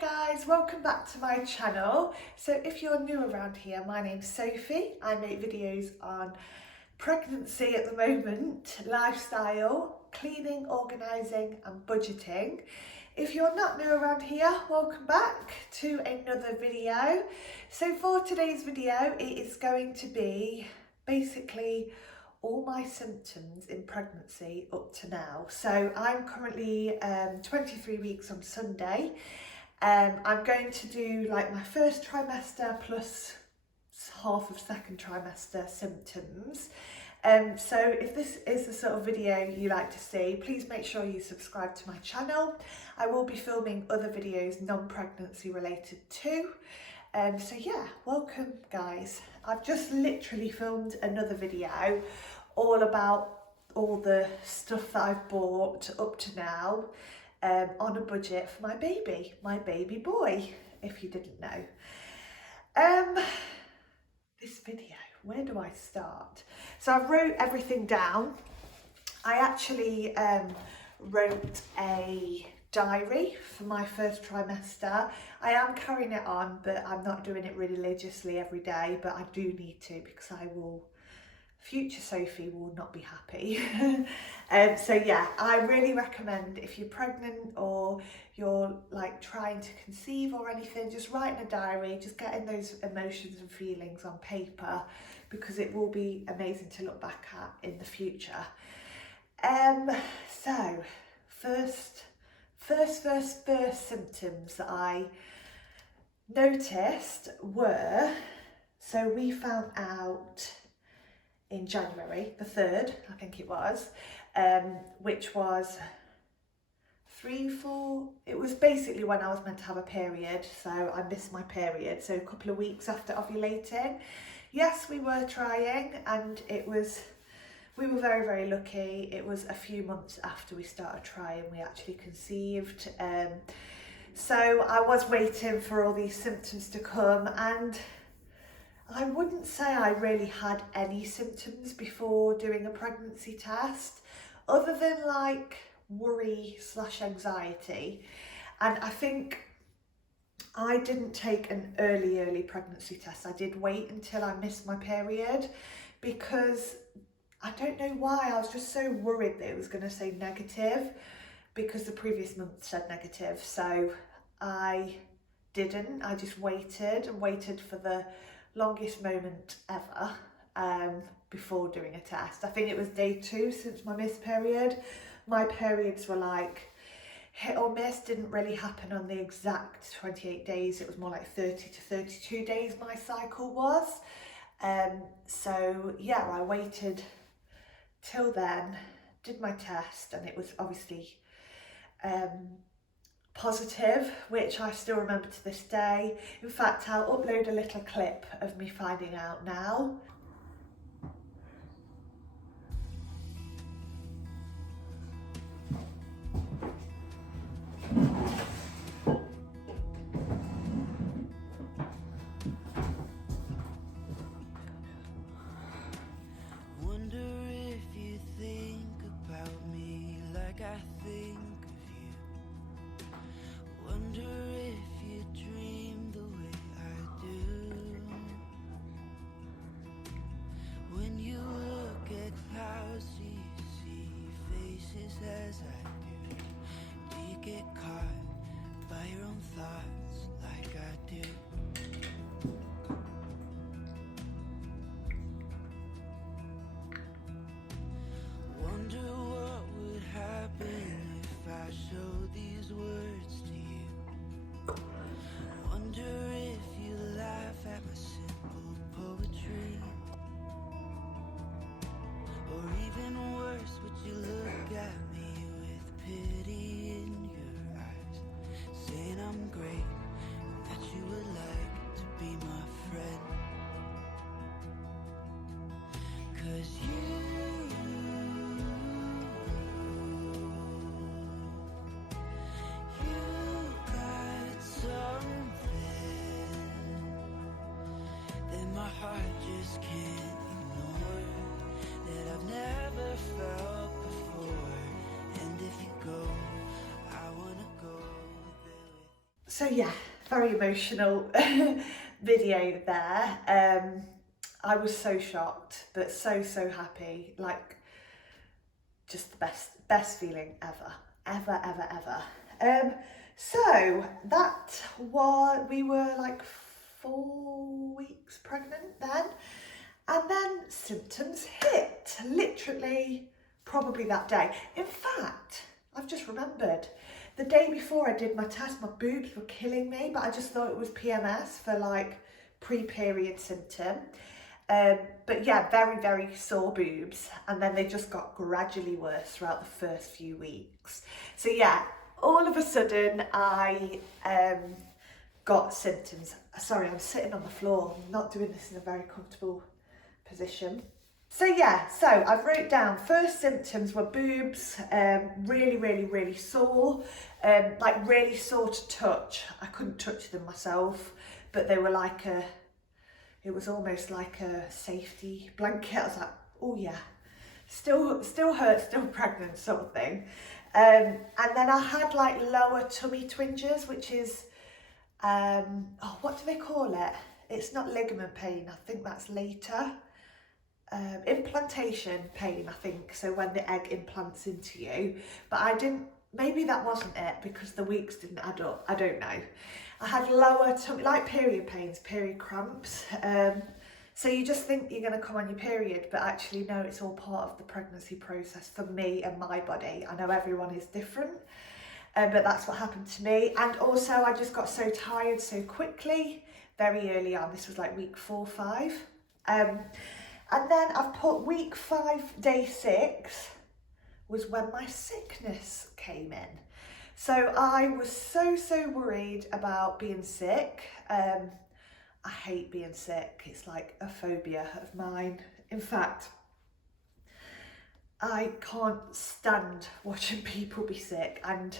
Hi guys, welcome back to my channel. So if you're new around here, my name's Sophie. I make videos on pregnancy at the moment, lifestyle, cleaning, organising and budgeting. If you're not new around here, welcome back to another video. So for today's video, it is going to be basically all my symptoms in pregnancy up to now. So I'm currently 23 weeks on Sunday. I'm going to do like my first trimester plus half of second trimester symptoms. So if this is the sort of video you like to see, please make sure you subscribe to my channel. I will be filming other videos non-pregnancy related too. So yeah, welcome guys. I've just literally filmed another video all about all the stuff that I've bought up to now on a budget for my baby boy, if you didn't know. This video, where do I start? So I wrote everything down. I actually wrote a diary for my first trimester. I am carrying it on, but I'm not doing it religiously every day, but I do need to because future Sophie will not be happy. So yeah, I really recommend if you're pregnant or you're like trying to conceive or anything, just writing a diary, just getting those emotions and feelings on paper, because it will be amazing to look back at in the future. So first symptoms that I noticed were, so we found out in January the 3rd, I think it was, which was it was basically when I was meant to have a period, so I missed my period, so a couple of weeks after ovulating. Yes, we were trying, and we were very, very lucky. It was a few months after we started trying, we actually conceived. So I was waiting for all these symptoms to come, and I wouldn't say I really had any symptoms before doing a pregnancy test, other than like worry / anxiety. And I think I didn't take an early pregnancy test. I did wait until I missed my period, because I don't know why, I was just so worried that it was going to say negative, because the previous month said negative. So I didn't. I just waited and waited for the longest moment ever before doing a test. I think it was day 2 since my missed period. My periods were like hit or miss, didn't really happen on the exact 28 days. It was more like 30 to 32 days my cycle was. So yeah, I waited till then, did my test, and it was obviously positive, which I still remember to this day. In fact, I'll upload a little clip of me finding out now. Wonder if you think about me like I think of you. Wonder if you dream the way I do. When you look at clouds, do you see faces as I do? Do you get caught by your own thoughts like I do? Wonder what would happen if I showed these words to you. Wonder if you laugh at my simple poetry. Or even worse, would you look at me with pity in your eyes, saying I'm great and that you would like to be my friend? 'Cause you got something that my heart just can't ignore, that I've never felt before. And if you go, I wanna go there with you. So yeah, very emotional video there. I was so shocked, but so happy, like just the best feeling ever. So that was, we were like 4 weeks pregnant then, and then symptoms hit, literally probably that day. In fact, I've just remembered, the day before I did my test, my boobs were killing me, but I just thought it was PMS for like pre-period symptom. But yeah, very sore boobs, and then they just got gradually worse throughout the first few weeks. So yeah, all of a sudden I got symptoms. Sorry, I'm sitting on the floor. I'm not doing this in a very comfortable position. So yeah, so I've wrote down first symptoms were boobs, really sore, like really sore to touch. I couldn't touch them myself, but they were like it was almost like a safety blanket. I was like, oh yeah, still hurts, still pregnant sort of thing. And then I had like lower tummy twinges, which is, oh, what do they call it? It's not ligament pain, I think that's later. Implantation pain, I think, so when the egg implants into you, but I didn't, maybe that wasn't it because the weeks didn't add up, I don't know. I had lower tummy, like period pains, period cramps, so you just think you're going to come on your period, but actually no, it's all part of the pregnancy process for me and my body. I know everyone is different, but that's what happened to me. And also I just got so tired so quickly, very early on. This was like week 4, 5. And then I've put week 5, day 6 was when my sickness came in. So I was so worried about being sick. I hate being sick. It's like a phobia of mine. In fact, I can't stand watching people be sick, and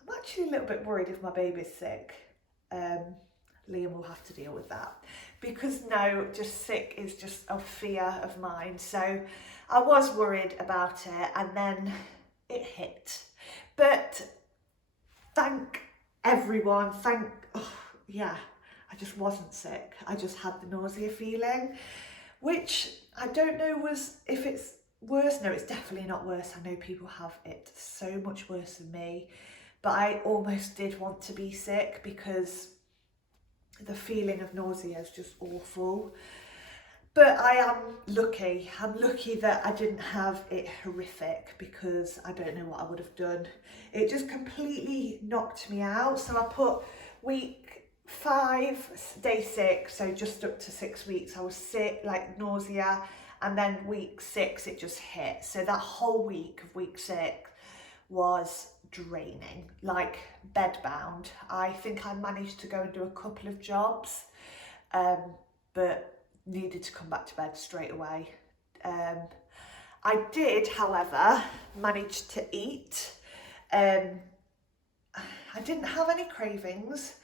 I'm actually a little bit worried if my baby's sick. Liam will have to deal with that, because no, just sick is just a fear of mine. So I was worried about it, and then it hit. But thank everyone, yeah, I just wasn't sick. I just had the nausea feeling, which I don't know if it's worse. No, it's definitely not worse. I know people have it so much worse than me, but I almost did want to be sick because the feeling of nausea is just awful. But I am lucky. I'm lucky that I didn't have it horrific, because I don't know what I would have done. It just completely knocked me out. So I put week 5, day 6, so just up to 6 weeks, I was sick, like nausea, and then week 6 it just hit. So that whole week of week 6 was draining, like bedbound. I think I managed to go and do a couple of jobs, but needed to come back to bed straight away. I did, however, manage to eat. I didn't have any cravings.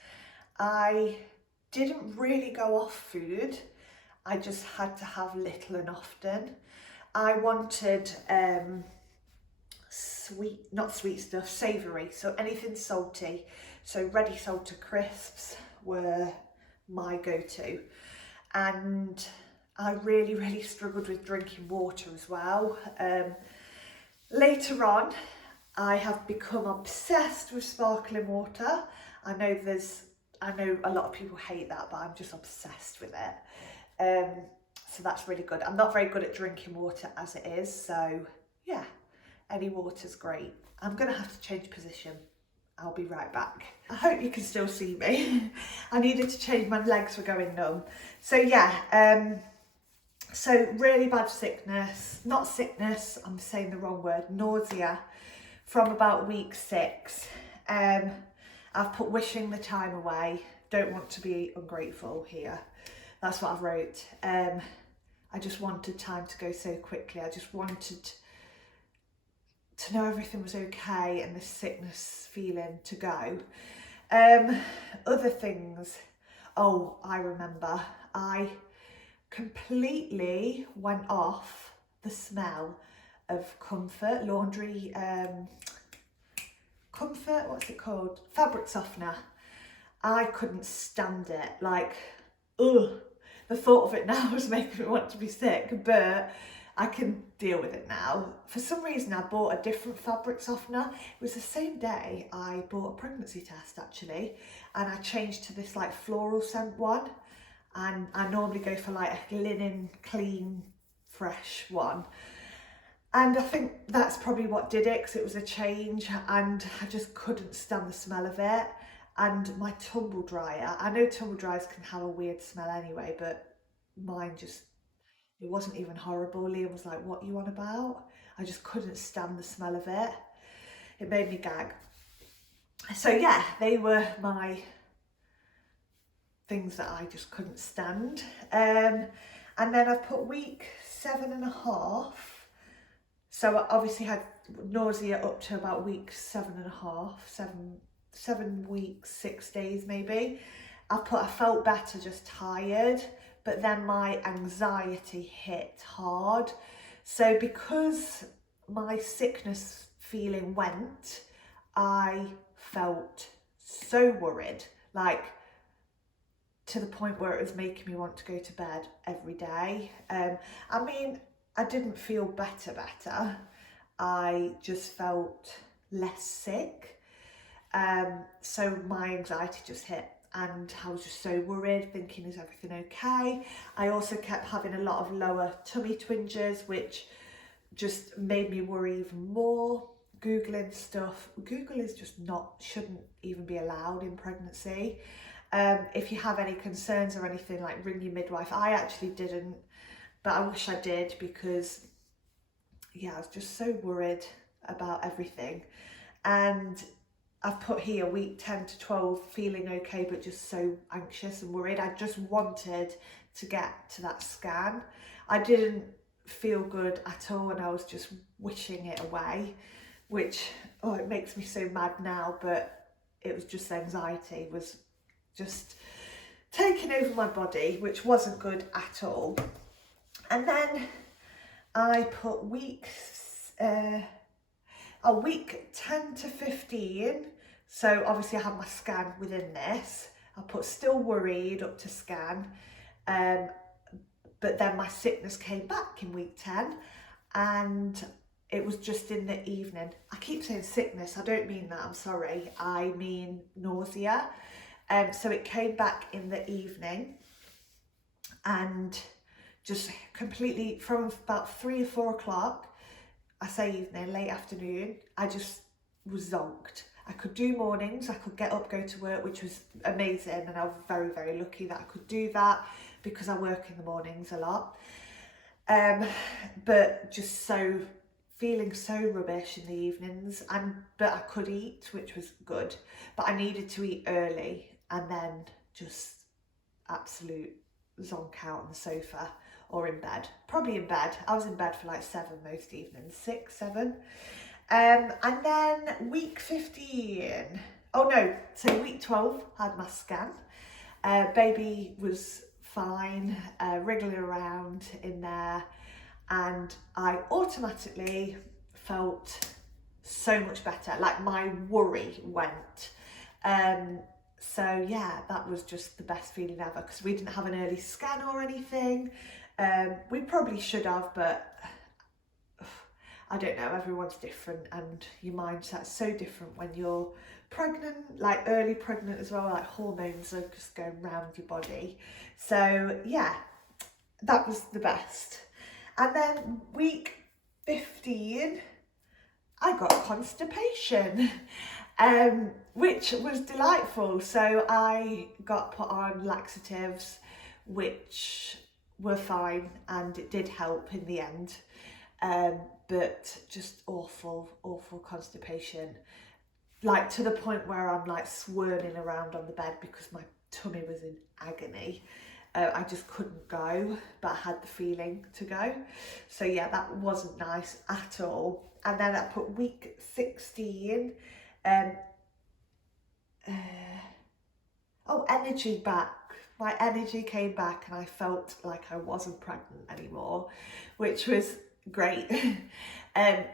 I didn't really go off food. I just had to have little and often. I wanted not sweet stuff, savoury, so anything salty. So ready salted crisps were my go-to. And I really struggled with drinking water as well. Later on, I have become obsessed with sparkling water. I know a lot of people hate that, but I'm just obsessed with it. So that's really good. I'm not very good at drinking water as it is, so yeah, any water's great. I'm gonna have to change position. I'll be right back. I hope you can still see me. I needed to change, my legs were going numb. So yeah, so really bad sickness, not sickness, I'm saying the wrong word, nausea from about week 6. I've put wishing the time away, don't want to be ungrateful here. That's what I've wrote. I just wanted time to go so quickly. I just wanted to know everything was okay and the sickness feeling to go. Other things, oh, I remember, I completely went off the smell of Comfort laundry, Comfort, what's it called? Fabric softener. I couldn't stand it. Like, ugh, the thought of it now is making me want to be sick, but I can deal with it now. For some reason, I bought a different fabric softener. It was the same day I bought a pregnancy test, actually, and I changed to this like floral scent one. And I normally go for like a linen, clean, fresh one. And I think that's probably what did it, because it was a change and I just couldn't stand the smell of it. And my tumble dryer, I know tumble dryers can have a weird smell anyway, but mine just, it wasn't even horrible. Liam was like, what are you on about? I just couldn't stand the smell of it. It made me gag. So yeah, they were my things that I just couldn't stand. And then I've put week 7.5. So I obviously had nausea up to about week 7.5, 7 weeks, 6 days maybe. I felt better, just tired, but then my anxiety hit hard. So because my sickness feeling went, I felt so worried, like to the point where it was making me want to go to bed every day. I mean, I didn't feel better. I just felt less sick. So my anxiety just hit and I was just so worried, thinking, is everything okay? I also kept having a lot of lower tummy twinges, which just made me worry even more. Googling stuff. Google is just shouldn't even be allowed in pregnancy. If you have any concerns or anything, like ring your midwife. I actually didn't, but I wish I did, because yeah, I was just so worried about everything. And I've put here week 10 to 12 feeling okay, but just so anxious and worried. I just wanted to get to that scan. I didn't feel good at all and I was just wishing it away, which, oh, it makes me so mad now, but it was just anxiety was just taking over my body, which wasn't good at all. And then I put week 10 to 15. So obviously I had my scan within this. I put still worried up to scan. But then my sickness came back in week 10 and it was just in the evening. I keep saying sickness, I don't mean that, I'm sorry. I mean nausea. So it came back in the evening and just completely from about 3 or 4 o'clock, I say evening, late afternoon, I just was zonked. I could do mornings, I could get up, go to work, which was amazing, and I was very, very lucky that I could do that because I work in the mornings a lot. But just feeling so rubbish in the evenings, but I could eat, which was good, but I needed to eat early and then just absolute zonk out on the sofa or in bed, probably in bed. I was in bed for like 7 most evenings, 6, 7. And then week 15, so week 12 had my scan. Baby was fine, wriggling around in there, and I automatically felt so much better, like my worry went. So yeah, that was just the best feeling ever, because we didn't have an early scan or anything. We probably should have, but I don't know, everyone's different and your mindset's so different when you're pregnant, like early pregnant as well, like hormones are just going round your body. So yeah, that was the best. And then week 15, I got constipation, which was delightful. So I got put on laxatives, which were fine, and it did help in the end. But just awful constipation, like to the point where I'm like swirling around on the bed because my tummy was in agony. I just couldn't go, but I had the feeling to go. So yeah, that wasn't nice at all. And then I put week 16, energy back. My energy came back and I felt like I wasn't pregnant anymore, which was great.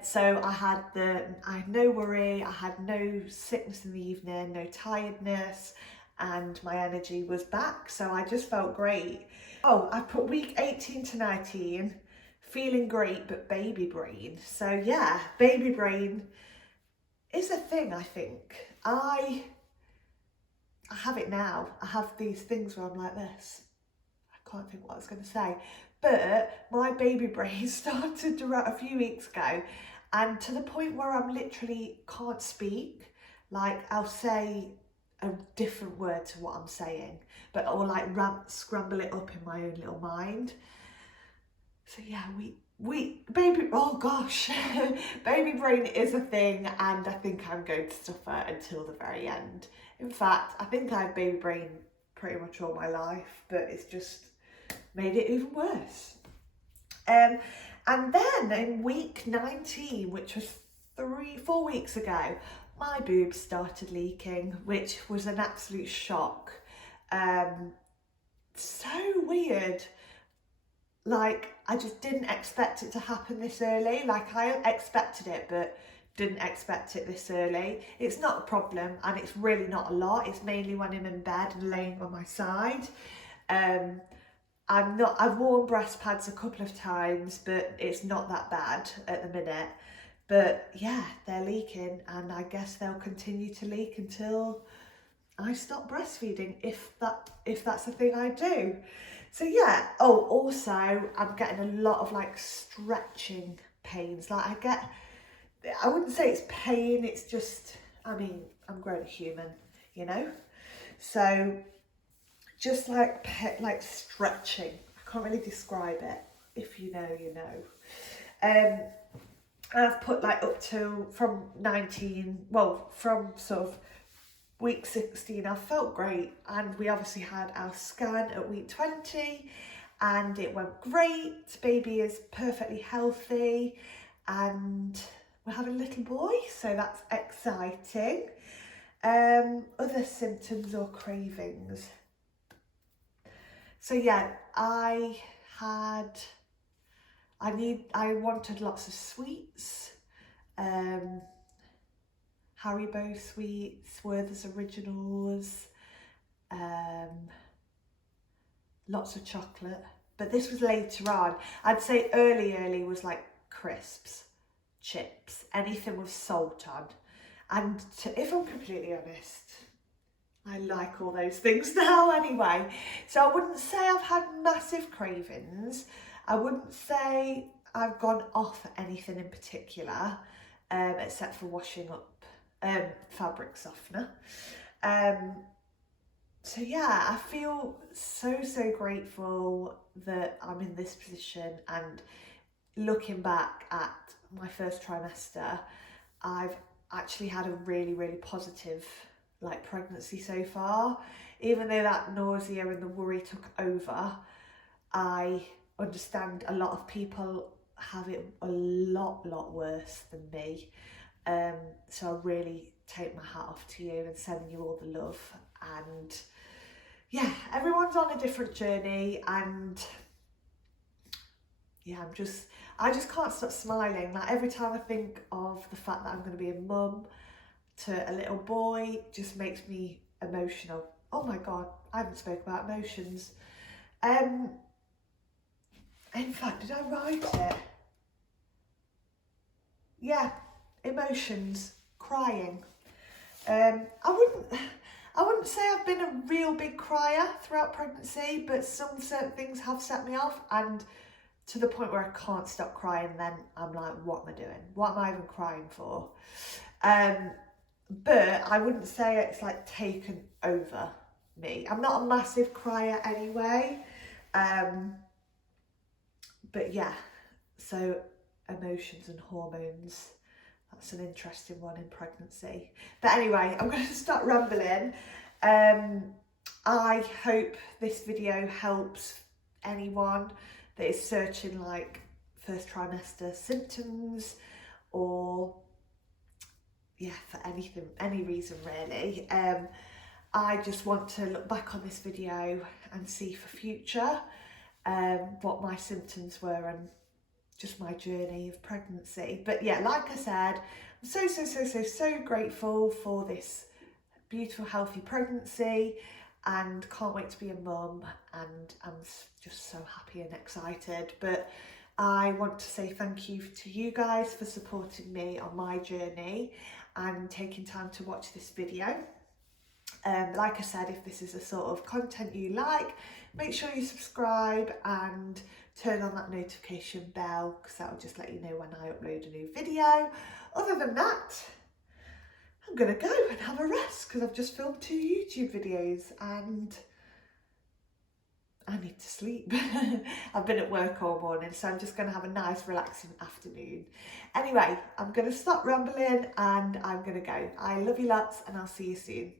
So I had no worry, I had no sickness in the evening, no tiredness, and my energy was back, so I just felt great. Oh, I put week 18 to 19, feeling great, but baby brain. So yeah, baby brain is a thing, I think. I have it now. I have these things where I'm like this. I can't think what I was going to say. But my baby brain started around a few weeks ago, and to the point where I'm literally can't speak. Like, I'll say a different word to what I'm saying, but I'll like scramble it up in my own little mind. So yeah, baby, oh gosh, baby brain is a thing, and I think I'm going to suffer until the very end. In fact, I think I have baby brain pretty much all my life, but it's just made it even worse. And then in week 19, which was 4 weeks ago, my boobs started leaking, which was an absolute shock. So weird. Like, I just didn't expect it to happen this early. Like, I expected it, but didn't expect it this early. It's not a problem, and it's really not a lot. It's mainly when I'm in bed and laying on my side. I've worn breast pads a couple of times, but it's not that bad at the minute. But yeah, they're leaking, and I guess they'll continue to leak until I stop breastfeeding, if that's the thing I do. So yeah, oh, also I'm getting a lot of like stretching pains. Like I wouldn't say it's pain, it's just, I mean, I'm grown human, you know? So just like stretching. I can't really describe it. If you know, you know. I've put like up to from sort of week 16, I felt great, and we obviously had our scan at week 20 and it went great. Baby is perfectly healthy and we're having a little boy, so that's exciting. Other symptoms or cravings. So yeah, I wanted lots of sweets. Haribo sweets, Werther's Originals, lots of chocolate. But this was later on. I'd say early was like crisps, chips, anything with salt on. And if I'm completely honest, I like all those things now anyway. So I wouldn't say I've had massive cravings. I wouldn't say I've gone off anything in particular, except for washing up fabric softener. So yeah, I feel so grateful that I'm in this position, and looking back at my first trimester, I've actually had a really positive like pregnancy so far. Even though that nausea and the worry took over, I understand a lot of people have it a lot worse than me. So I really take my hat off to you and sending you all the love. And yeah, everyone's on a different journey, and yeah, I just can't stop smiling. Like, every time I think of the fact that I'm going to be a mum to a little boy, just makes me emotional. Oh my God, I haven't spoken about emotions. In fact, did I write it? Yeah, emotions, crying. I wouldn't say I've been a real big crier throughout pregnancy, but some certain things have set me off, and to the point where I can't stop crying. Then I'm like, what am I doing? What am I even crying for? But I wouldn't say it's like taken over me. I'm not a massive crier anyway. But yeah, so emotions and hormones, that's an interesting one in pregnancy. But anyway, I'm going to start rambling. I hope this video helps anyone that is searching like first trimester symptoms, or yeah, for anything, any reason really. I just want to look back on this video and see for future what my symptoms were and just my journey of pregnancy. But yeah, like I said, I'm so grateful for this beautiful, healthy pregnancy, and can't wait to be a mum, and I'm just so happy and excited. But I want to say thank you to you guys for supporting me on my journey and taking time to watch this video. Like I said, if this is the sort of content you like, make sure you subscribe and turn on that notification bell, because that will just let you know when I upload a new video. Other than that, I'm gonna go and have a rest because I've just filmed 2 YouTube videos and I need to sleep. I've been at work all morning, so I'm just going to have a nice relaxing afternoon. Anyway, I'm going to stop rambling and I'm going to go. I love you lots and I'll see you soon.